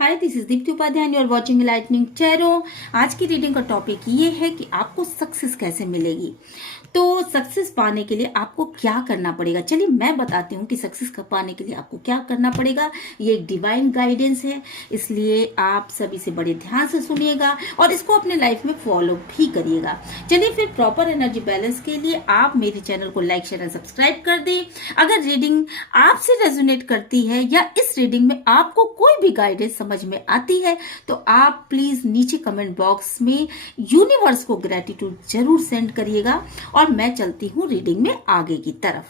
Hi, this is Deepti Upadhyay and you are watching lightning tarot. आज की reading का topic ये है कि आपको सक्सेस कैसे मिलेगी। तो सक्सेस पाने के लिए आपको क्या करना पड़ेगा, चलिए मैं बताती हूँ कि सक्सेस पाने के लिए आपको क्या करना पड़ेगा। ये एक डिवाइन गाइडेंस है, इसलिए आप सभी से बड़े ध्यान से सुनिएगा और इसको अपने लाइफ में फॉलो भी करिएगा। चलिए फिर प्रॉपर एनर्जी बैलेंस के लिए आप मेरे चैनल को लाइक शेयर एंड सब्सक्राइब कर दें। अगर रीडिंग आपसे रेजोनेट करती है या इस रीडिंग में आपको कोई भी गाइडेंस समझ में आती है तो आप प्लीज नीचे कमेंट बॉक्स में यूनिवर्स को ग्रेटिट्यूड जरूर सेंड करिएगा। और मैं चलती हूं रीडिंग में आगे की तरफ।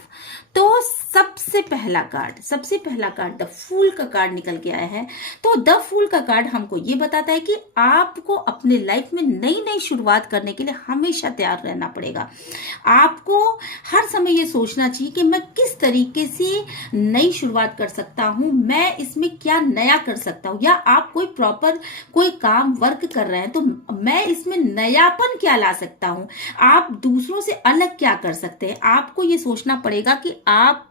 तो सबसे पहला कार्ड द फूल का कार्ड निकल के आया है। तो द फूल का कार्ड हमको ये बताता है कि आपको अपने लाइफ में नई नई शुरुआत करने के लिए हमेशा तैयार रहना पड़ेगा। आपको हर समय ये सोचना चाहिए कि मैं किस तरीके से नई शुरुआत कर सकता हूं, मैं इसमें क्या नया कर सकता हूं, या आप कोई प्रॉपर कोई काम वर्क कर रहे हैं तो मैं इसमें नयापन क्या ला सकता हूं, आप दूसरों से अलग क्या कर सकते हैं। आपको ये सोचना पड़ेगा कि आप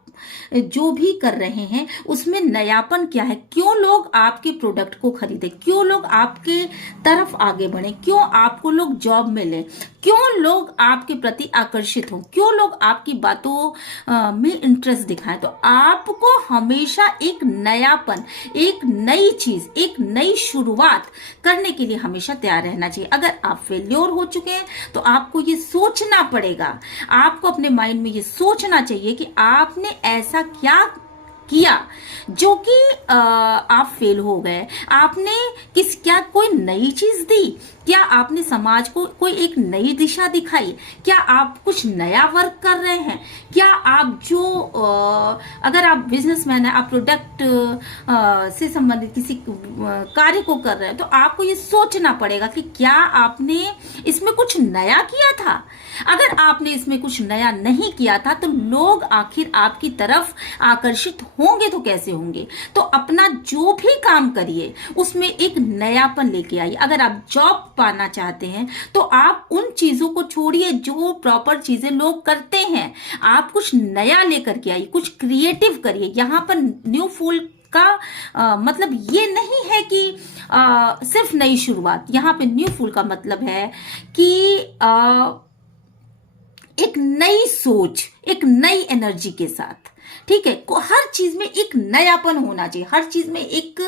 जो भी कर रहे हैं उसमें नयापन क्या है, क्यों लोग आपके प्रोडक्ट को खरीदे, क्यों लोग आपके तरफ आगे बढ़े, क्यों आपको लोग जॉब में ले, क्यों लोग आपके प्रति आकर्षित हों, क्यों लोग आपकी बातों में इंटरेस्ट दिखाएं। तो आपको हमेशा एक नयापन, एक नई चीज, एक नई शुरुआत करने के लिए हमेशा तैयार रहना चाहिए। अगर आप फेल्योर हो चुके हैं तो आपको ये सोचना पड़ेगा, आपको अपने माइंड में ये सोचना चाहिए कि आपने ऐसा क्या किया जो कि आप फेल हो गए। आपने क्या कोई नई चीज दी, क्या आपने समाज को कोई एक नई दिशा दिखाई, क्या आप कुछ नया वर्क कर रहे हैं, क्या आप अगर आप बिजनेसमैन है, आप प्रोडक्ट से संबंधित किसी कार्य को कर रहे हैं तो आपको ये सोचना पड़ेगा कि क्या आपने इसमें कुछ नया किया था। अगर आपने इसमें कुछ नया नहीं किया था तो लोग आखिर आपकी तरफ आकर्षित होंगे तो कैसे होंगे। तो अपना जो भी काम करिए उसमें एक नयापन लेके आइए। अगर आप जॉब पाना चाहते हैं तो आप उन चीजों को छोड़िए जो प्रॉपर चीजें लोग करते हैं, आप कुछ नया लेकर के आइए, कुछ क्रिएटिव करिए। यहाँ पर न्यू फूल का मतलब ये नहीं है कि सिर्फ नई शुरुआत। यहाँ पे न्यू फूल का मतलब है कि एक नई सोच, एक नई एनर्जी के साथ, ठीक है। हर चीज में एक नयापन होना चाहिए, हर चीज में एक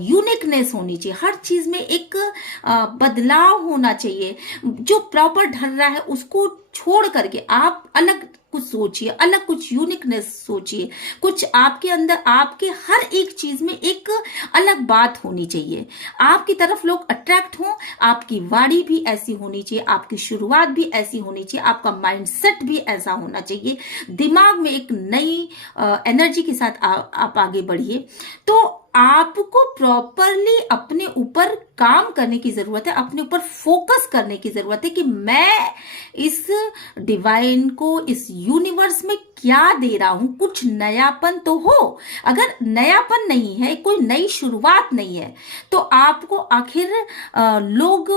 यूनिकनेस होनी चाहिए, हर चीज में एक बदलाव होना चाहिए। जो प्रॉपर ढल रहा है उसको छोड़ करके आप अलग कुछ सोचिए, अलग कुछ यूनिकनेस सोचिए। कुछ आपके अंदर, आपके हर एक चीज में एक अलग बात होनी चाहिए। आपकी तरफ लोग अट्रैक्ट हों, आपकी वाणी भी ऐसी होनी चाहिए, आपकी शुरुआत भी ऐसी होनी चाहिए, आपका माइंडसेट भी ऐसा होना चाहिए। दिमाग में एक नई एनर्जी के साथ आप आगे बढ़िए। तो आपको प्रॉपरली अपने ऊपर काम करने की जरूरत है, अपने ऊपर फोकस करने की जरूरत है कि मैं इस डिवाइन को, इस यूनिवर्स में क्या दे रहा हूं, कुछ नयापन तो हो। अगर नयापन नहीं है, कोई नई शुरुआत नहीं है तो आपको आखिर लोग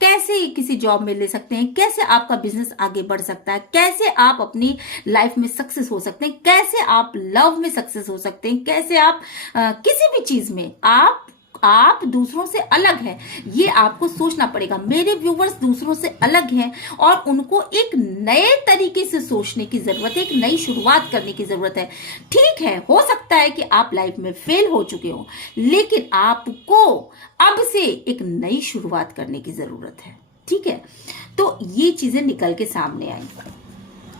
कैसे किसी जॉब में ले सकते हैं, कैसे आपका बिजनेस आगे बढ़ सकता है, कैसे आप अपनी लाइफ में सक्सेस हो सकते हैं, कैसे आप लव में सक्सेस हो सकते हैं, कैसे आप किसी भी चीज में आप दूसरों से अलग हैं। ये आपको सोचना पड़ेगा। मेरे व्यूवर्स दूसरों से अलग हैं और उनको एक नए तरीके से सोचने की जरूरत है, एक नई शुरुआत करने की जरूरत है। ठीक है, हो सकता है कि आप लाइफ में फेल हो चुके हो, लेकिन आपको अब से एक नई शुरुआत करने की जरूरत है, ठीक है। तो ये चीजें निकल के सामने आई।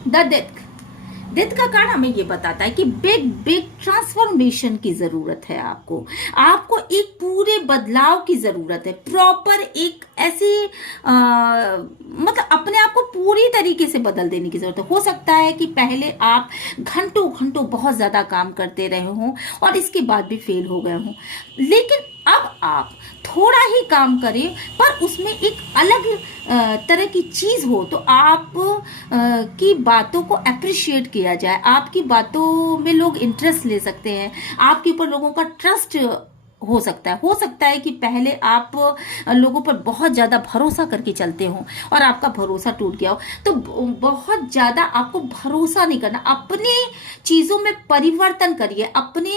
द डेथ का कार्ड हमें ये बताता है कि बिग ट्रांसफॉर्मेशन की जरूरत है। आपको एक पूरे बदलाव की जरूरत है, प्रॉपर एक ऐसी मतलब अपने आप को पूरी तरीके से बदल देने की जरूरत है। हो सकता है कि पहले आप घंटों घंटों बहुत ज्यादा काम करते रहे हों और इसके बाद भी फेल हो गए हों, लेकिन अब आप थोड़ा ही काम करें पर उसमें एक अलग तरह की चीज हो तो आप की बातों को अप्रिशिएट किया जाए, आपकी बातों में लोग इंटरेस्ट ले सकते हैं, आपके ऊपर लोगों का ट्रस्ट हो सकता है कि पहले आप लोगों पर बहुत ज्यादा भरोसा करके चलते हो और आपका भरोसा टूट गया हो। तो बहुत ज्यादा आपको भरोसा नहीं करना, अपने चीजों में परिवर्तन करिए, अपने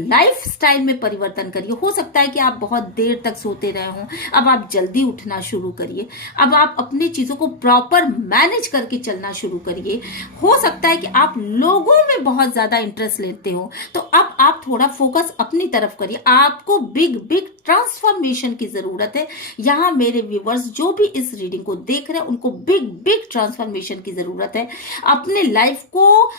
लाइफ स्टाइल में परिवर्तन करिए। हो सकता है कि आप बहुत देर तक सोते रहे हो, अब आप जल्दी उठना शुरू करिए, अब आप अपनी चीजों को प्रॉपर मैनेज करके चलना शुरू करिए। हो सकता है कि आप लोगों में बहुत ज्यादा इंटरेस्ट लेते हो, तो अब आप थोड़ा फोकस अपनी तरफ करिए। आपको बिग बिग ट्रांसफॉर्मेशन की जरूरत है। यहाँ मेरे व्यूवर्स जो भी इस रीडिंग को देख रहे हैं उनको बिग बिग ट्रांसफॉर्मेशन की जरूरत है। अपने लाइफ को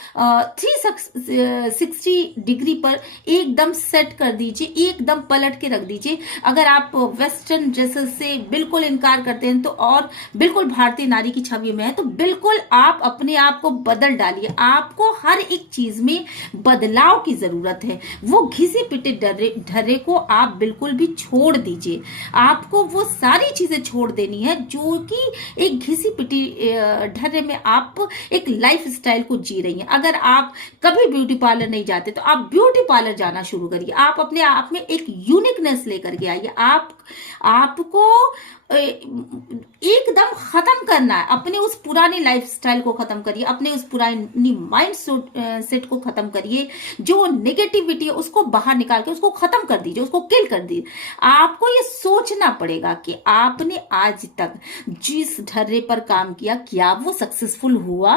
360 डिग्री पर एकदम सेट कर दीजिए, एकदम पलट के रख दीजिए। अगर आप वेस्टर्न ड्रेसेस से बिल्कुल इनकार करते हैं तो और बिल्कुल भारतीय नारी की छवि में है, तो बिल्कुल आप अपने आप को बदल डालिए। आपको हर एक चीज में बदलाव की जरूरत है। वो घिसे पिटे ढर्रे को आप बिल्कुल भी छोड़ दीजिए। आपको वो सारी चीजें छोड़ देनी है जो कि एक घिसी पिटी ढर्रे में आप एक लाइफ स्टाइल को जी रही हैं। अगर आप कभी ब्यूटी पार्लर नहीं जाते तो आप ब्यूटी पार्लर जाना शुरू करिए। आप अपने आप में एक यूनिकनेस लेकर के आइए। आपको एकदम खत्म करना है। अपने उस पुरानी लाइफस्टाइल को खत्म करिए, अपने उस पुरानी माइंड सेट को खत्म करिए। जो नेगेटिविटी है उसको बाहर निकाल के उसको खत्म कर दीजिए, उसको किल कर दीजिए। आपको ये सोचना पड़ेगा कि आपने आज तक जिस ढर्रे पर काम किया, क्या वो सक्सेसफुल हुआ?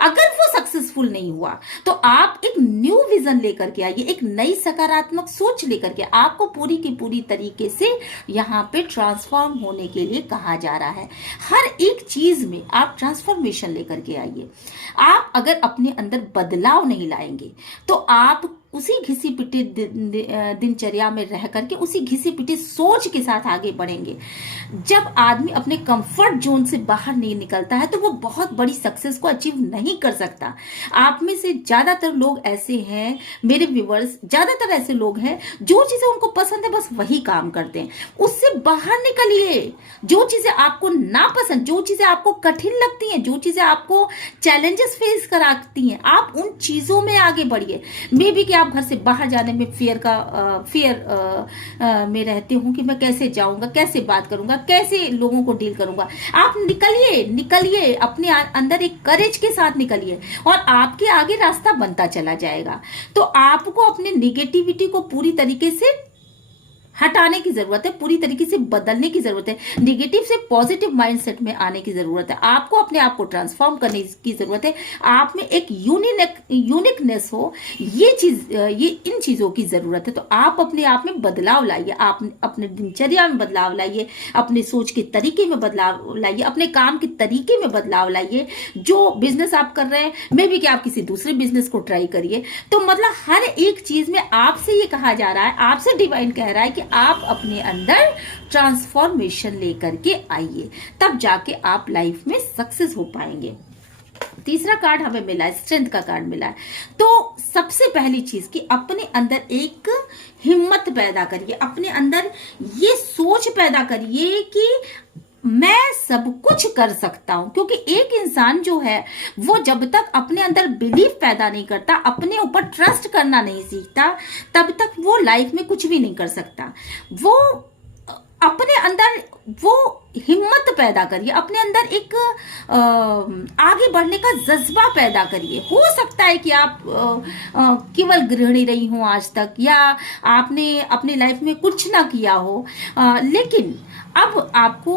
अगर वो सक्सेसफुल नहीं हुआ तो आप एक न्यू विजन लेकर के आइए, एक नई सकारात्मक सोच लेकर के। आपको पूरी की पूरी तरीके से यहाँ पे ट्रांसफॉर्म होने के लिए कहा जा रहा है। हर एक चीज में आप ट्रांसफॉर्मेशन लेकर के आइए। आप अगर अपने अंदर बदलाव नहीं लाएंगे तो आप उसी घिसी पिटी दिनचर्या में रह करके उसी घिसी पिटी सोच के साथ आगे बढ़ेंगे। जब आदमी अपने कंफर्ट जोन से बाहर नहीं निकलता है तो वो बहुत बड़ी सक्सेस को अचीव नहीं कर सकता। आप में से ज्यादातर लोग ऐसे हैं, मेरे व्यूवर्स ज्यादातर ऐसे लोग हैं जो चीजें उनको पसंद है बस वही काम करते हैं। उससे बाहर निकलिए। जो चीजें आपको नापसंद, जो चीजें आपको कठिन लगती हैं, जो चीजें आपको चैलेंजेस फेस कराती हैं, आप उन चीजों में आगे बढ़िए। मे बी आप घर से बाहर जाने में फियर में रहते हो कि मैं कैसे जाऊंगा, कैसे बात करूंगा, कैसे लोगों को डील करूंगा। आप निकलिए अपने अंदर एक करेज के साथ निकलिए और आपके आगे रास्ता बनता चला जाएगा। तो आपको अपने निगेटिविटी को पूरी तरीके से हटाने की जरूरत है, पूरी तरीके से बदलने की जरूरत है। नेगेटिव से पॉजिटिव माइंडसेट में आने की जरूरत है। आपको अपने आप को ट्रांसफॉर्म करने की जरूरत है। आप में एक यूनिकनेस हो, ये इन चीजों की जरूरत है। तो आप अपने आप में बदलाव लाइए, आप अपने दिनचर्या में बदलाव लाइए, अपने सोच के तरीके में बदलाव लाइए, अपने काम के तरीके में बदलाव लाइए। जो बिजनेस आप कर रहे हैं, मे बी कि आप किसी दूसरे बिजनेस को ट्राई करिए। तो मतलब हर एक चीज में आपसे ये कहा जा रहा है, आपसे डिवाइन कह रहा है कि आप अपने अंदर ट्रांसफॉर्मेशन लेकर के आइए, तब जाके आप लाइफ में सक्सेस हो पाएंगे। तीसरा कार्ड हमें मिला है, स्ट्रेंथ का कार्ड मिला है। तो सबसे पहली चीज कि अपने अंदर एक हिम्मत पैदा करिए, अपने अंदर ये सोच पैदा करिए कि मैं सब कुछ कर सकता हूं। क्योंकि एक इंसान जो है वो जब तक अपने अंदर बिलीफ पैदा नहीं करता, अपने ऊपर ट्रस्ट करना नहीं सीखता, तब तक वो लाइफ में कुछ भी नहीं कर सकता। वो अपने अंदर वो हिम्मत पैदा करिए, अपने अंदर एक आगे बढ़ने का जज्बा पैदा करिए। हो सकता है कि आप केवल गृहिणी रही हो आज तक, या आपने अपनी लाइफ में कुछ ना किया हो, लेकिन अब आपको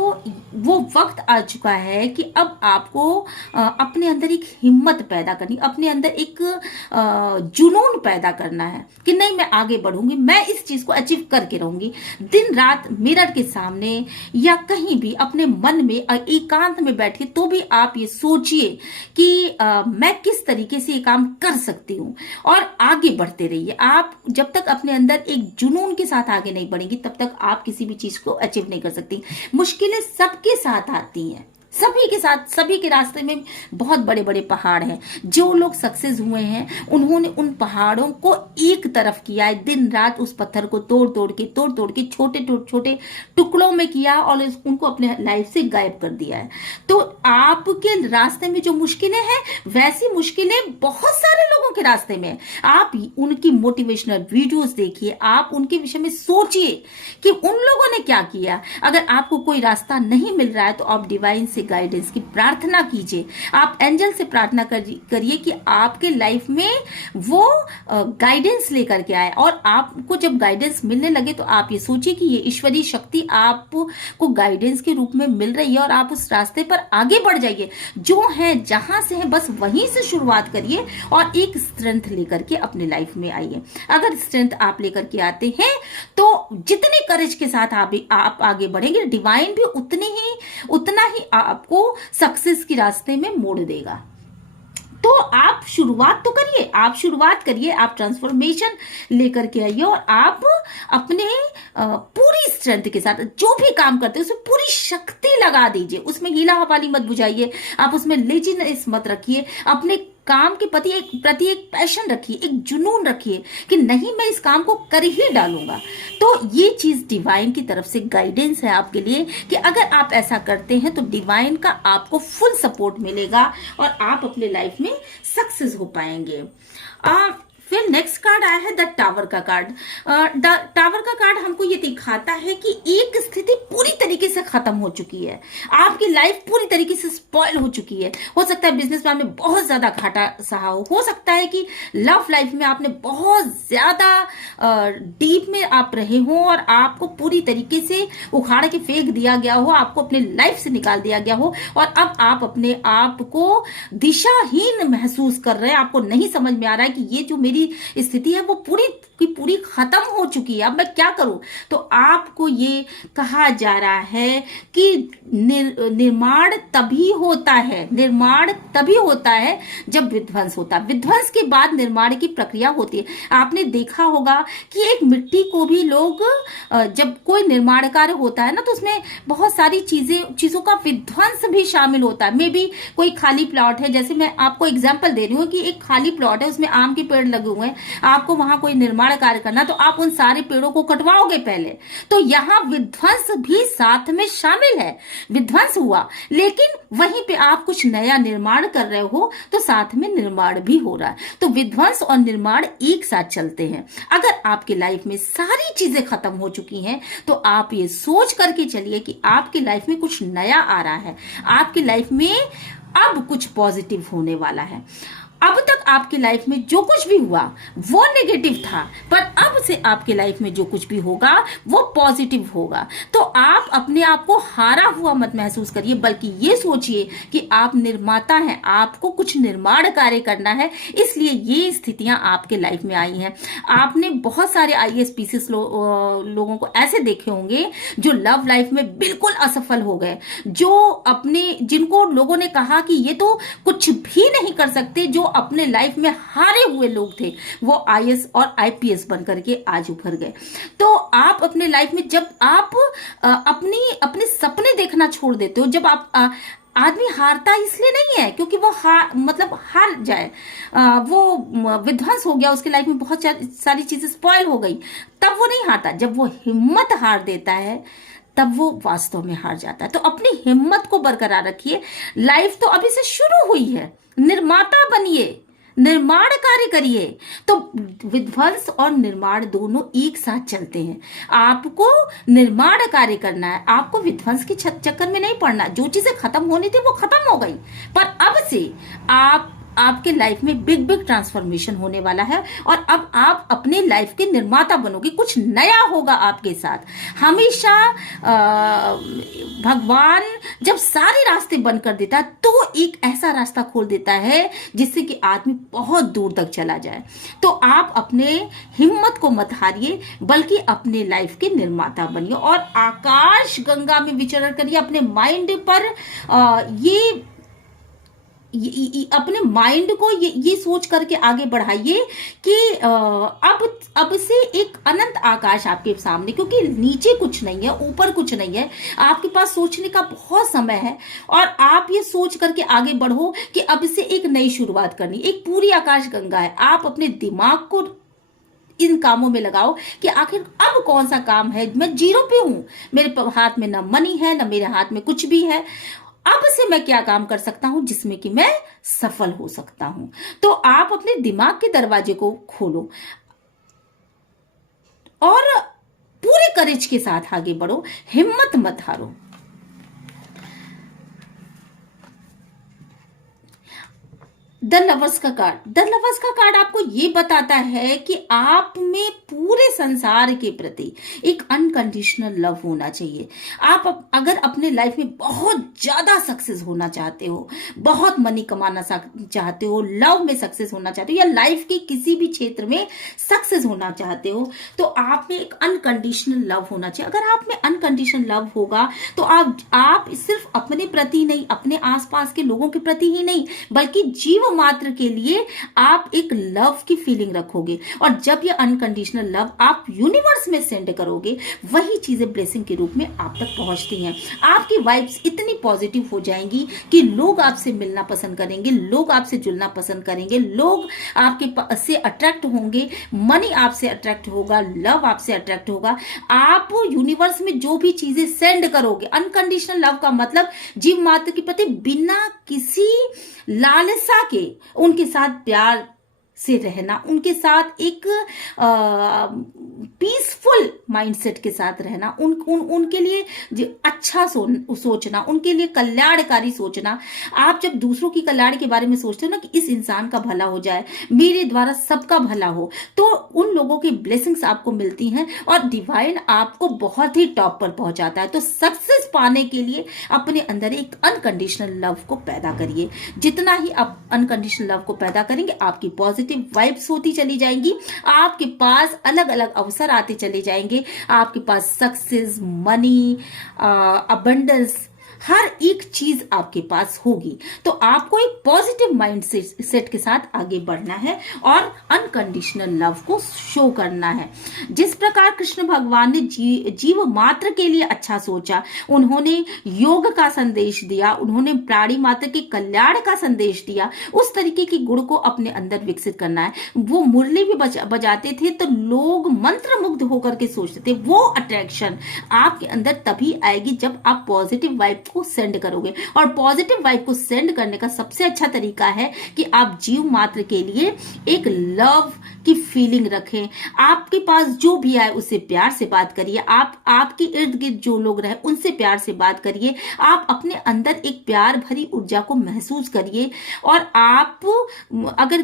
वो वक्त आ चुका है कि अब आपको अपने अंदर एक हिम्मत पैदा करनी, अपने अंदर एक जुनून पैदा करना है कि नहीं, मैं आगे बढ़ूंगी, मैं इस चीज को अचीव करके रहूंगी। दिन रात मिरर के सामने या कहीं भी अपने मन में एकांत में बैठे तो भी आप ये सोचिए कि मैं किस तरीके से ये काम कर सकती हूँ, और आगे बढ़ते रहिए। आप जब तक अपने अंदर एक जुनून के साथ आगे नहीं बढ़ेंगी तब तक आप किसी भी चीज को अचीव नहीं कर सकती। मुश्किलें सबके साथ आती हैं, सभी के साथ, सभी के रास्ते में बहुत बड़े बड़े पहाड़ हैं। जो लोग सक्सेस हुए हैं उन्होंने उन पहाड़ों को एक तरफ किया है, दिन रात उस पत्थर को तोड़ तोड़ के छोटे छोटे टुकड़ों में किया और उनको अपने लाइफ से गायब कर दिया है। तो आपके रास्ते में जो मुश्किलें हैं वैसी मुश्किलें बहुत सारे लोगों के रास्ते में। आप उनकी मोटिवेशनल वीडियोस देखिए, आप उनके विषय में सोचिए कि उन लोगों ने क्या किया। अगर आपको कोई रास्ता नहीं मिल रहा है तो आप डिवाइन से गाइडेंस की प्रार्थना कीजिए, आप एंजल से प्रार्थना करिए कि आपके लाइफ में वो गाइडेंस लेकर के आए। और आपको जब गाइडेंस मिलने लगे तो आप ये सोचिए कि ये ईश्वरीय शक्ति आपको गाइडेंस के रूप में मिल रही है और आप उस रास्ते पर आगे बढ़ जाइए। जो है जहां से है बस वहीं से शुरुआत करिए और एक स्ट्रेंथ लेकर के अपने लाइफ में आइए। अगर स्ट्रेंथ आप लेकर के आते हैं तो जितने करेज के साथ आप आगे बढ़ेंगे, डिवाइन भी उतना ही आपको सक्सेस के रास्ते में मोड़ देगा। तो आप शुरुआत तो करिए, आप ट्रांसफॉर्मेशन लेकर के आइए और आप अपने पूरी स्ट्रेंथ के साथ जो भी काम करते हैं उसमें पूरी शक्ति लगा दीजिए। उसमें हीला हवाली मत बुझाइए, आप उसमें लेजीनेस मत रखिए। अपने काम के प्रति एक पैशन रखिए, एक जुनून रखिए कि नहीं, मैं इस काम को कर ही डालूंगा। तो ये चीज डिवाइन की तरफ से गाइडेंस है आपके लिए कि अगर आप ऐसा करते हैं तो डिवाइन का आपको फुल सपोर्ट मिलेगा और आप अपने लाइफ में सक्सेस हो पाएंगे। फिर नेक्स्ट कार्ड आया है द टावर का कार्ड। टावर का कार्ड हमको ये दिखाता है कि एक स्थिति पूरी तरीके से खत्म हो चुकी है, आपकी लाइफ पूरी तरीके से स्पॉइल हो चुकी है। हो सकता है बिजनेस में बहुत ज्यादा घाटा सहा हो सकता है कि लव लाइफ में आपने बहुत ज्यादा डीप में आप रहे हो और आपको पूरी तरीके से उखाड़ के फेंक दिया गया हो, आपको अपने लाइफ से निकाल दिया गया हो और अब आप अपने आप को दिशाहीन महसूस कर रहे हैं। आपको नहीं समझ में आ रहा है कि ये जो मेरी स्थिति है वो पूरी की पूरी खत्म हो चुकी है, अब मैं क्या करूं। तो आपको ये कहा जा रहा है कि निर्माण तभी होता है जब विध्वंस होता है। विध्वंस के बाद निर्माण की प्रक्रिया होती है। आपने देखा होगा कि एक मिट्टी को भी लोग जब कोई निर्माण कार्य होता है ना तो उसमें बहुत सारी चीजों का विध्वंस भी शामिल होता है। मे बी कोई खाली प्लॉट है, जैसे मैं आपको एग्जाम्पल दे रही हूँ कि एक खाली प्लॉट है, उसमें आम के पेड़ लगे हुए हैं, आपको वहां कोई निर्माण कार्य करना तो आप उन सारे पेड़ों को कटवाओगे पहले। तो यहां विध्वंस भी साथ में शामिल है। विध्वंस हुआ लेकिन वहीं पे आप कुछ नया निर्माण कर रहे हो तो साथ में निर्माण भी हो रहा है। तो विध्वंस और निर्माण एक साथ चलते हैं। अगर आपकी लाइफ में सारी चीजें खत्म हो चुकी हैं तो आप ये सोच करके चलिए कि आपकी लाइफ में कुछ नया आ रहा है, आपकी लाइफ में अब कुछ पॉजिटिव होने वाला है। अब तक आपकी लाइफ में जो कुछ भी हुआ वो नेगेटिव था, पर अब से आपकी लाइफ में जो कुछ भी होगा वो पॉजिटिव होगा। तो आप अपने आप को हारा हुआ मत महसूस करिए, बल्कि ये सोचिए कि आप निर्माता हैं, आपको कुछ निर्माण कार्य करना है, इसलिए ये स्थितियां आपके लाइफ में आई हैं। आपने बहुत सारे IAS लोगों को ऐसे देखे होंगे जो लव लाइफ में बिल्कुल असफल हो गए, जिनको लोगों ने कहा कि ये तो कुछ भी नहीं कर सकते, जो अपने लाइफ में हारे हुए लोग थे वो IAS और IPS बनकर के आज उभर गए। तो आप अपने लाइफ में जब आप अपने सपने देखना छोड़ देते हो, जब आप आदमी हारता इसलिए नहीं है क्योंकि वो हार जाए, वो विध्वंस हो गया, उसके लाइफ में बहुत सारी चीजें स्पॉइल हो गई, तब वो नहीं हारता। जब वो हिम्मत हार देता है तब वो वास्तव में हार जाता है। तो अपनी हिम्मत को बरकरार रखिए, लाइफ तो अभी से शुरू हुई है, निर्माता बनिए, निर्माण कार्य करिए। तो विध्वंस और निर्माण दोनों एक साथ चलते हैं। आपको निर्माण कार्य करना है, आपको विध्वंस के चक्कर में नहीं पड़ना। जो चीजें खत्म होनी थी वो खत्म हो गई, पर अब से आपके लाइफ में बिग ट्रांसफॉर्मेशन होने वाला है और अब आप अपने लाइफ के निर्माता बनोगे, कुछ नया होगा आपके साथ। हमेशा भगवान जब सारे रास्ते बंद कर देता है तो एक ऐसा रास्ता खोल देता है जिससे कि आदमी बहुत दूर तक चला जाए। तो आप अपने हिम्मत को मत हारिए, बल्कि अपने लाइफ के निर्माता बनिए और आकाश गंगा में विचरण करिए। अपने माइंड पर ये अपने माइंड को ये सोच करके आगे बढ़ाइए कि अब से एक अनंत आकाश आपके सामने, क्योंकि नीचे कुछ नहीं है, ऊपर कुछ नहीं है, आपके पास सोचने का बहुत समय है। और आप ये सोच करके आगे बढ़ो कि अब से एक नई शुरुआत करनी, एक पूरी आकाश गंगा है। आप अपने दिमाग को इन कामों में लगाओ कि आखिर अब कौन सा काम है, मैं जीरो पे हूं, मेरे हाथ में ना मनी है, ना मेरे हाथ में कुछ भी है, अब से मैं क्या काम कर सकता हूं जिसमें कि मैं सफल हो सकता हूं। तो आप अपने दिमाग के दरवाजे को खोलो और पूरे करेज के साथ आगे बढ़ो, हिम्मत मत हारो। द लवर्स का कार्ड, द लवर्स का कार्ड आपको ये बताता है कि आप में पूरे संसार के प्रति एक अनकंडीशनल लव होना चाहिए। आप अगर अपने लाइफ में बहुत ज्यादा सक्सेस होना चाहते हो, बहुत मनी कमाना चाहते हो, लव में सक्सेस होना चाहते हो, या लाइफ के किसी भी क्षेत्र में सक्सेस होना चाहते हो, तो आप में एक अनकंडीशनल लव होना चाहिए। अगर आप में अनकंडीशनल लव होगा तो आप सिर्फ अपने प्रति नहीं, अपने आसपास के लोगों के प्रति ही नहीं, बल्कि जीव मात्र के लिए आप एक लव की फीलिंग रखोगे। और जब ये अनकंडीशनल लव आप यूनिवर्स में सेंड करोगे, वही चीजें ब्लेसिंग के रूप में आप तक पहुंचती हैं। आपकी वाइब्स इतनी पॉजिटिव हो जाएंगी कि लोग आपसे मिलना पसंद करेंगे, लोग आपसे जुड़ना पसंद करेंगे, लोग आपके से अट्रैक्ट होंगे, मनी आपसे अट्रैक्ट होगा, लव आपसे अट्रैक्ट होगा। आप यूनिवर्स में जो भी चीजें सेंड करोगे, अनकंडीशनल लव का मतलब जीव मात्र के प्रति बिना किसी लालसा के उनके साथ प्यार से रहना, उनके साथ एक पीसफुल माइंडसेट के साथ रहना, उनके लिए अच्छा सोचना, उनके लिए कल्याणकारी सोचना। आप जब दूसरों की कल्याण के बारे में सोचते हो ना कि इस इंसान का भला हो जाए, मेरे द्वारा सबका भला हो, तो उन लोगों की ब्लेसिंग्स आपको मिलती हैं और डिवाइन आपको बहुत ही टॉप पर पहुंचाता है। तो सक्सेस पाने के लिए अपने अंदर एक अनकंडीशनल लव को पैदा करिए। जितना ही आप अनकंडीशनल लव को पैदा करेंगे, आपकी पॉजिटिव वाइब्स होती चली जाएंगी, आपके पास अलग अलग अवसर आते चले जाएंगे, आपके पास सक्सेस, मनी, अबंडेंस, हर एक चीज आपके पास होगी। तो आपको एक पॉजिटिव माइंड सेट के साथ आगे बढ़ना है और अनकंडीशनल लव को शो करना है। जिस प्रकार कृष्ण भगवान ने जीव मात्र के लिए अच्छा सोचा, उन्होंने योग का संदेश दिया, उन्होंने प्राणी मात्र के कल्याण का संदेश दिया, उस तरीके की गुण को अपने अंदर विकसित करना है। वो मुरली भी बजाते थे तो लोग मंत्र मुग्ध होकर के सोचते थे। वो अट्रैक्शन आपके अंदर तभी आएगी जब आप पॉजिटिव वाइब को सेंड करोगे। और पॉजिटिव वाइब को सेंड करने का सबसे अच्छा तरीका है कि आप जीव मात्र के लिए एक लव की फीलिंग रखें। आपके पास जो भी आए उससे प्यार से बात करिए, आपके इर्द गिर्द जो लोग रहे उनसे प्यार से बात करिए। आप अपने अंदर एक प्यार भरी ऊर्जा को महसूस करिए। और आप अगर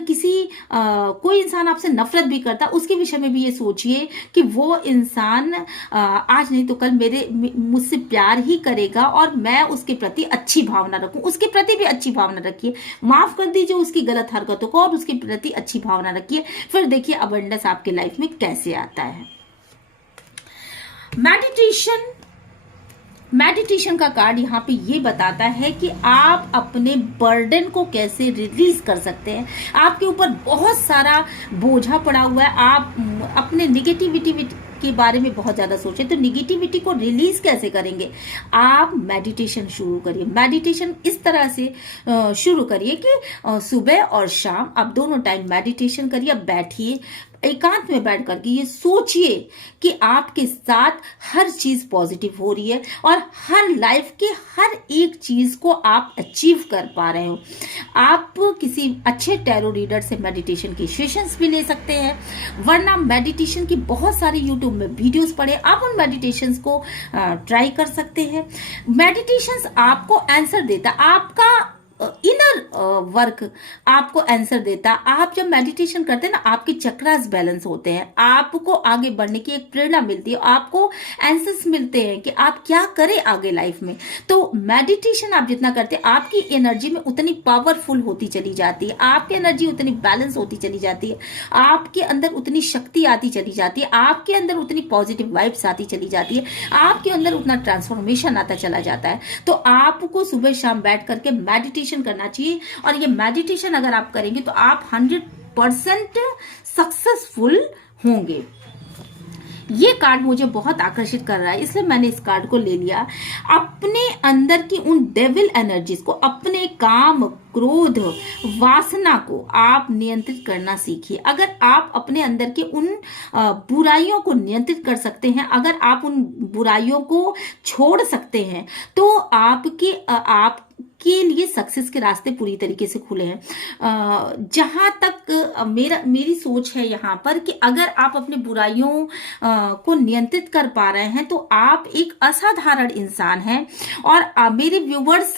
कोई इंसान आपसे नफरत भी करता, उसके विषय में भी ये सोचिए कि वो इंसान आज नहीं तो कल मुझसे प्यार ही करेगा और मैं उसके प्रति अच्छी भावना रखूं। उसके प्रति भी अच्छी भावना रखिए, माफ कर दीजिए उसकी गलत हरकतों को और उसके प्रति अच्छी भावना रखिए। फिर देखिए अबंडेंस आपके लाइफ में कैसे आता है। मेडिटेशन का कार्ड यहाँ पे ये बताता है कि आप अपने बर्डन को कैसे रिलीज कर सकते हैं। आपके ऊपर बहुत सारा बोझा पड़ा हुआ है, आप अपने निगेटिविटी के बारे में बहुत ज्यादा सोचे, तो निगेटिविटी को रिलीज कैसे करेंगे? आप मेडिटेशन शुरू करिए। मेडिटेशन इस तरह से शुरू करिए कि सुबह और शाम आप दोनों टाइम मेडिटेशन करिए। बैठिए, एकांत में बैठ करके ये सोचिए कि आपके साथ हर चीज पॉजिटिव हो रही है और हर लाइफ के हर एक चीज को आप अचीव कर पा रहे हो। आप किसी अच्छे टैरो रीडर से मेडिटेशन की सेशंस भी ले सकते हैं, वरना मेडिटेशन की बहुत सारी यूट्यूब में वीडियोस पड़े, आप उन मेडिटेशंस को ट्राई कर सकते हैं। मेडिटेशंस आपको आंसर देता, आपका इनर वर्क आपको आंसर देता। आप जब मेडिटेशन करते हैं ना, आपके चक्रास बैलेंस होते हैं, आपको आगे बढ़ने की एक प्रेरणा मिलती है, आपको आंसर्स मिलते हैं कि आप क्या करें आगे लाइफ में। तो मेडिटेशन आप जितना करते हैं, आपकी एनर्जी में उतनी पावरफुल होती चली जाती है, आपकी एनर्जी उतनी बैलेंस होती चली जाती है, आपके अंदर उतनी शक्ति आती चली जाती है, आपके अंदर उतनी पॉजिटिव वाइब्स आती चली जाती है, आपके अंदर उतना ट्रांसफॉर्मेशन आता चला जाता है। तो आपको सुबह शाम बैठ करके मेडिटेशन करना चाहिए। और ये मेडिटेशन अगर आप करेंगे तो आप 100% सक्सेसफुल होंगे। ये कार्ड मुझे बहुत आकर्षित कर रहा है, इसलिए मैंने इस कार्ड को ले लिया। अपने अंदर की उन डेविल एनर्जीज को, अपने काम, क्रोध, वासना को आप नियंत्रित करना सीखिए। अगर आप अपने अंदर के उन बुराइयों को नियंत्रित कर सकते हैं, अगर आप उन बुराइयों को छोड़ सकते हैं, तो आपके लिए सक्सेस के रास्ते पूरी तरीके से खुले हैं। जहां तक मेरी सोच है यहाँ पर कि अगर आप अपने बुराइयों को नियंत्रित कर पा रहे हैं तो आप एक असाधारण इंसान हैं। और मेरे व्यूवर्स,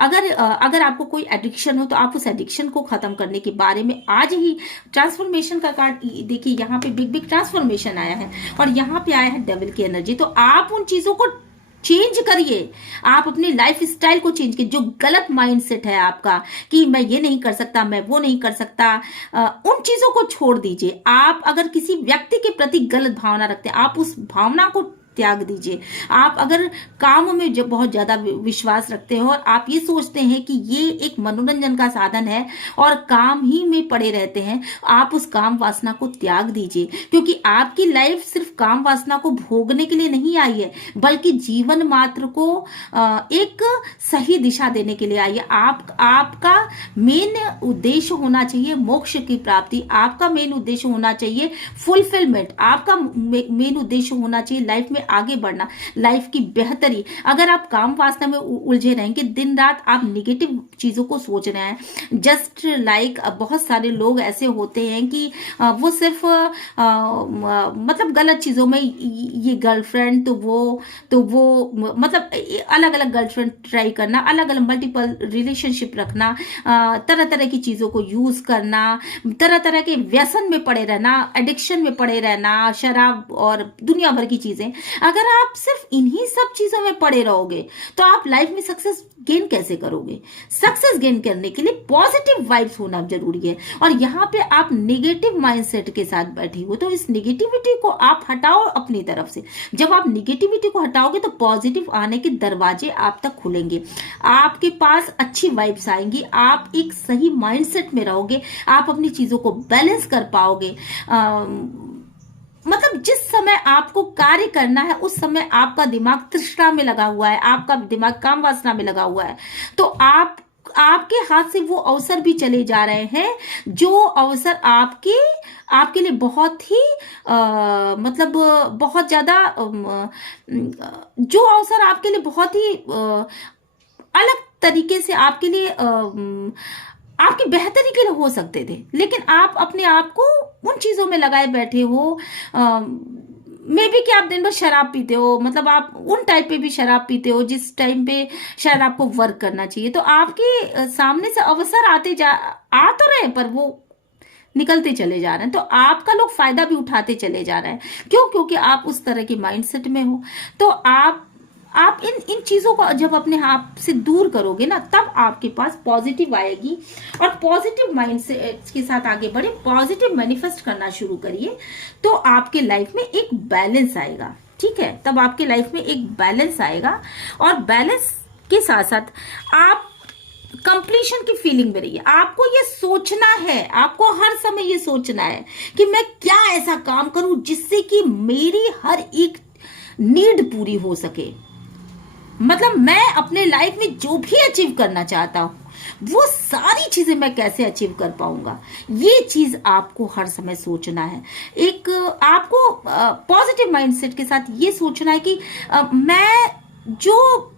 अगर आपको कोई एडिक्शन हो तो आप उस एडिक्शन को खत्म करने के बारे में आज ही ट्रांसफॉर्मेशन का कार्ड देखिए, यहाँ पे बिग बिग ट्रांसफॉर्मेशन आया है और यहाँ पे आया है डेविल की एनर्जी। तो आप उन चीजों को चेंज करिए, आप अपनी लाइफ स्टाइल को चेंज कीजिए। जो गलत माइंडसेट है आपका कि मैं ये नहीं कर सकता, मैं वो नहीं कर सकता, उन चीजों को छोड़ दीजिए। आप अगर किसी व्यक्ति के प्रति गलत भावना रखते हैं, आप उस भावना को त्याग दीजिए। आप अगर काम में जब बहुत ज्यादा विश्वास रखते हो और आप ये सोचते हैं कि ये एक मनोरंजन का साधन है और काम ही में पड़े रहते हैं, आप उस काम वासना को त्याग दीजिए। क्योंकि आपकी लाइफ सिर्फ काम वासना को भोगने के लिए नहीं आई है, बल्कि जीवन मात्र को एक सही दिशा देने के लिए आई है। आपका मेन उद्देश्य होना चाहिए मोक्ष की प्राप्ति, आपका मेन उद्देश्य होना चाहिए फुलफिलमेंट, आपका मेन उद्देश्य होना चाहिए लाइफ में आगे बढ़ना, लाइफ की बेहतरी। अगर आप काम वासना में उलझे रहेंगे, दिन रात आप निगेटिव चीजों को सोच रहे हैं, जस्ट लाइक बहुत सारे लोग ऐसे होते हैं कि वो सिर्फ मतलब गलत चीजों में, ये गर्लफ्रेंड तो वो मतलब अलग अलग गर्लफ्रेंड ट्राई करना, अलग अलग मल्टीपल रिलेशनशिप रखना, तरह तरह की चीजों को यूज करना, तरह तरह के व्यसन में पड़े रहना, एडिक्शन में पड़े रहना, शराब और दुनिया भर की चीजें। अगर आप सिर्फ इन्हीं सब चीजों में पड़े रहोगे तो आप लाइफ में सक्सेस गेन कैसे करोगे? सक्सेस गेन करने के लिए पॉजिटिव वाइब्स होना जरूरी है। और यहाँ पे आप नेगेटिव माइंडसेट के साथ बैठे हो तो इस नेगेटिविटी को आप हटाओ अपनी तरफ से। जब आप नेगेटिविटी को हटाओगे तो पॉजिटिव आने के दरवाजे आप तक खुलेंगे, आपके पास अच्छी वाइब्स आएंगी, आप एक सही माइंडसेट में रहोगे, आप अपनी चीजों को बैलेंस कर पाओगे। मतलब जिस समय आपको कार्य करना है उस समय आपका दिमाग तृष्णा में लगा हुआ है, आपका दिमाग काम वासना में लगा हुआ है, तो आपके हाथ से वो अवसर भी चले जा रहे हैं जो अवसर आपके लिए बहुत ही मतलब बहुत ज्यादा जो अवसर आपके लिए बहुत ही अलग तरीके से आपके लिए आपकी बेहतरी के लिए हो सकते थे, लेकिन आप अपने आप को उन चीजों में लगाए बैठे हो। मे बी कि आप दिन भर शराब पीते हो, मतलब आप उन टाइप पे भी शराब पीते हो जिस टाइम पे शायद आपको वर्क करना चाहिए। तो आपके सामने से अवसर आ तो रहे पर वो निकलते चले जा रहे हैं, तो आपका लोग फायदा भी उठाते चले जा रहे हैं। क्यों? क्योंकि आप उस तरह के माइंडसेट में हो। तो आप इन चीजों को जब अपने आप से दूर करोगे ना, तब आपके पास पॉजिटिव आएगी। और पॉजिटिव माइंडसेट के साथ आगे बढ़े, पॉजिटिव मैनिफेस्ट करना शुरू करिए, तो आपके लाइफ में एक बैलेंस आएगा। ठीक है, तब आपके लाइफ में एक बैलेंस आएगा। और बैलेंस के साथ साथ आप कंप्लीशन की फीलिंग में रहिए। आपको ये सोचना है, आपको हर समय ये सोचना है कि मैं क्या ऐसा काम करूं जिससे कि मेरी हर एक नीड पूरी हो सके। मतलब मैं अपने लाइफ में जो भी अचीव करना चाहता हूं वो सारी चीजें मैं कैसे अचीव कर पाऊंगा, ये चीज आपको हर समय सोचना है। एक आपको पॉजिटिव माइंडसेट के साथ ये सोचना है कि मैं जो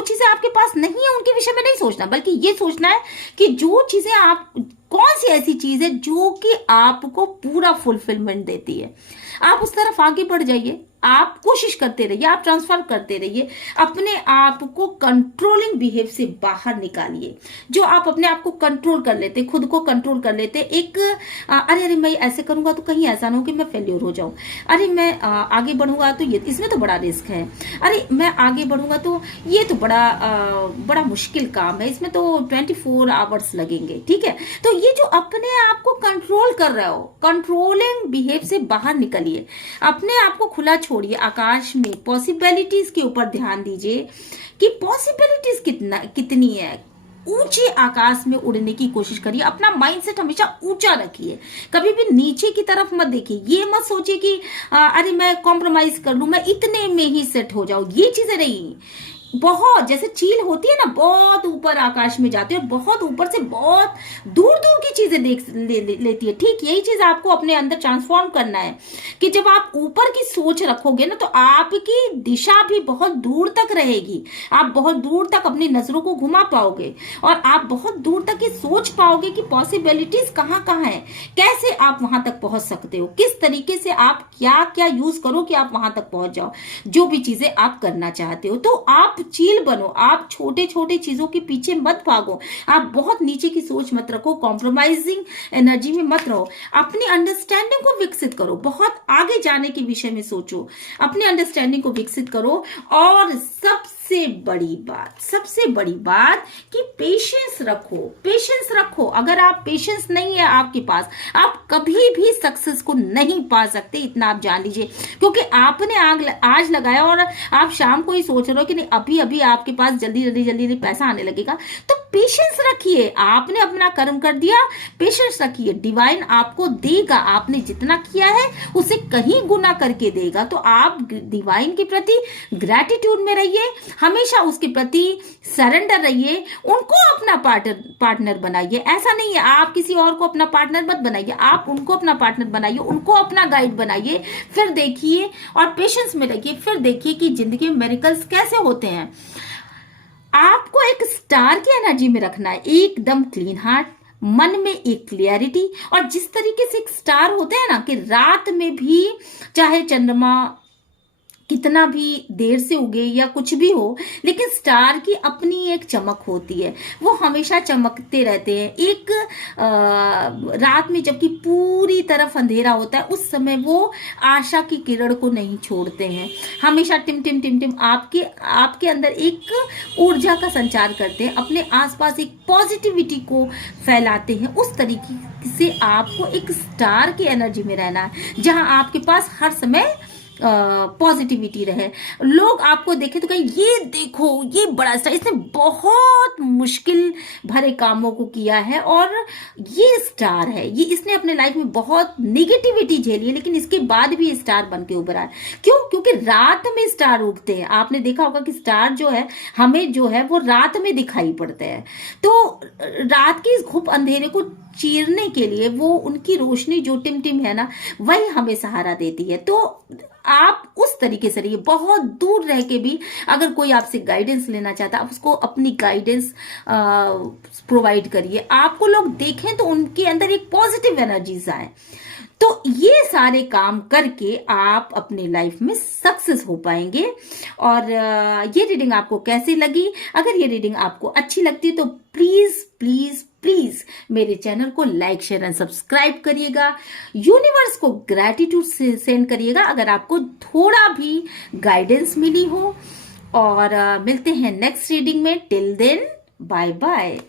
चीजें आपके पास नहीं है उनके विषय में नहीं सोचना, बल्कि ये सोचना है कि जो चीजें आप, कौन सी ऐसी चीज है जो कि आपको पूरा फुलफिलमेंट देती है, आप उस तरफ आगे बढ़ जाइए। आप कोशिश करते रहिए, आप ट्रांसफर करते रहिए, अपने आप को कंट्रोलिंग बिहेव से बाहर निकालिए। जो आप अपने आप को कंट्रोल कर लेते, खुद को कंट्रोल कर लेते, एक अरे मैं ऐसे करूंगा तो कहीं ऐसा ना हो कि मैं फेल्योर हो जाऊं, अरे मैं आगे बढ़ूंगा तो ये इसमें तो बड़ा रिस्क है, अरे मैं आगे बढ़ूंगा तो ये तो बड़ा मुश्किल काम है, इसमें तो 24 आवर्स लगेंगे। ठीक है, तो ये जो अपने आप को कंट्रोल कर रहे हो, कंट्रोलिंग बिहेव से बाहर निकलिए, अपने आप को खुला छोड़िए। आकाश में पॉसिबिलिटीज के ऊपर ध्यान दीजिए कि पॉसिबिलिटीज कितनी है, ऊंचे आकाश में उड़ने की कोशिश करिए। अपना माइंडसेट हमेशा ऊंचा रखिए, कभी भी नीचे की तरफ मत देखिए। ये मत सोचिए कि अरे मैं कॉम्प्रोमाइज कर लूं, मैं इतने में ही सेट हो जाऊं। ये चीजें नहीं। बहुत जैसे चील होती है ना, बहुत ऊपर आकाश में जाती है और बहुत ऊपर से बहुत दूर दूर की चीजें लेती है। ठीक यही चीज आपको अपने अंदर ट्रांसफॉर्म करना है कि जब आप ऊपर की सोच रखोगे ना, तो आपकी दिशा भी बहुत दूर तक रहेगी। आप बहुत दूर तक अपनी नजरों को घुमा पाओगे और आप बहुत दूर तक ये सोच पाओगे कि पॉसिबिलिटीज कहाँ कहाँ है, कैसे आप वहां तक पहुंच सकते हो, किस तरीके से आप क्या क्या यूज करो कि आप वहां तक पहुंच जाओ, जो भी चीजें आप करना चाहते हो। तो आप चील बनो, आप छोटे छोटे चीजों के पीछे मत भागो, आप बहुत नीचे की सोच मत रखो, कॉम्प्रोमाइजिंग एनर्जी में मत रहो। अपनी अंडरस्टैंडिंग को विकसित करो, बहुत आगे जाने के विषय में सोचो, अपनी अंडरस्टैंडिंग को विकसित करो। और सबसे बड़ी बात कि पेशेंस रखो, पेशेंस रखो। अगर आप पेशेंस नहीं है आपके पास, आप कभी भी सक्सेस को नहीं पा सकते, इतना आप जान लीजिए। क्योंकि आपने आज लगाया और आप शाम को ही सोच रहे हो कि नहीं अभी अभी आपके पास जल्दी पैसा आने लगेगा, तो पेशेंस रखिए। आपने अपना कर्म कर दिया, पेशेंस रखिए, डिवाइन आपको देगा। आपने जितना किया है उसे कहीं गुना करके देगा। तो आप डिवाइन के प्रति ग्रैटिट्यूड में रहिए, हमेशा उसके प्रति सरेंडर रहिए, उनको अपना पार्टनर बनाइए। ऐसा नहीं है आप किसी और को अपना पार्टनर मत बनाइए, आप उनको अपना पार्टनर बनाइए, उनको अपना गाइड बनाइए। फिर देखिए और पेशेंस में रहिए, फिर देखिए कि जिंदगी में मिरेकल्स कैसे होते हैं। आपको एक स्टार की एनर्जी में रखना है, एकदम क्लीन हार्ट, मन में एक क्लियरिटी। और जिस तरीके से एक स्टार होते हैं ना कि रात में भी चाहे चंद्रमा कितना भी देर से उगे या कुछ भी हो, लेकिन स्टार की अपनी एक चमक होती है, वो हमेशा चमकते रहते हैं। एक रात में जबकि पूरी तरफ अंधेरा होता है, उस समय वो आशा की किरण को नहीं छोड़ते हैं, हमेशा टिम टिम टिम टिम आपके अंदर एक ऊर्जा का संचार करते हैं, अपने आसपास एक पॉजिटिविटी को फैलाते हैं। उस तरीके से आपको एक स्टार की एनर्जी में रहना है, जहां आपके पास हर समय पॉजिटिविटी रहे। लोग आपको देखें तो कहें ये देखो ये बड़ा स्टार, इसने बहुत मुश्किल भरे कामों को किया है और ये स्टार है, ये इसने अपने लाइफ में बहुत निगेटिविटी झेली है, लेकिन इसके बाद भी स्टार बन के उभरा है। क्यों? क्योंकि रात में स्टार उगते हैं। आपने देखा होगा कि स्टार जो है हमें जो है वो रात में दिखाई पड़ते हैं। तो रात के इस घुप अंधेरे को चीरने के लिए वो उनकी रोशनी जो टिम है ना, वही हमें सहारा देती है। तो आप उस तरीके से रहिए, बहुत दूर रह के भी अगर कोई आपसे गाइडेंस लेना चाहता है, आप उसको अपनी गाइडेंस प्रोवाइड करिए। आपको लोग देखें तो उनके अंदर एक पॉजिटिव एनर्जीज आए। तो ये सारे काम करके आप अपने लाइफ में सक्सेस हो पाएंगे। और ये रीडिंग आपको कैसी लगी? अगर ये रीडिंग आपको अच्छी लगती है तो प्लीज प्लीज प्लीज मेरे चैनल को लाइक शेयर एंड सब्सक्राइब करिएगा। यूनिवर्स को ग्रैटिट्यूड से सेंड करिएगा अगर आपको थोड़ा भी गाइडेंस मिली हो। और मिलते हैं नेक्स्ट रीडिंग में। Till then bye bye.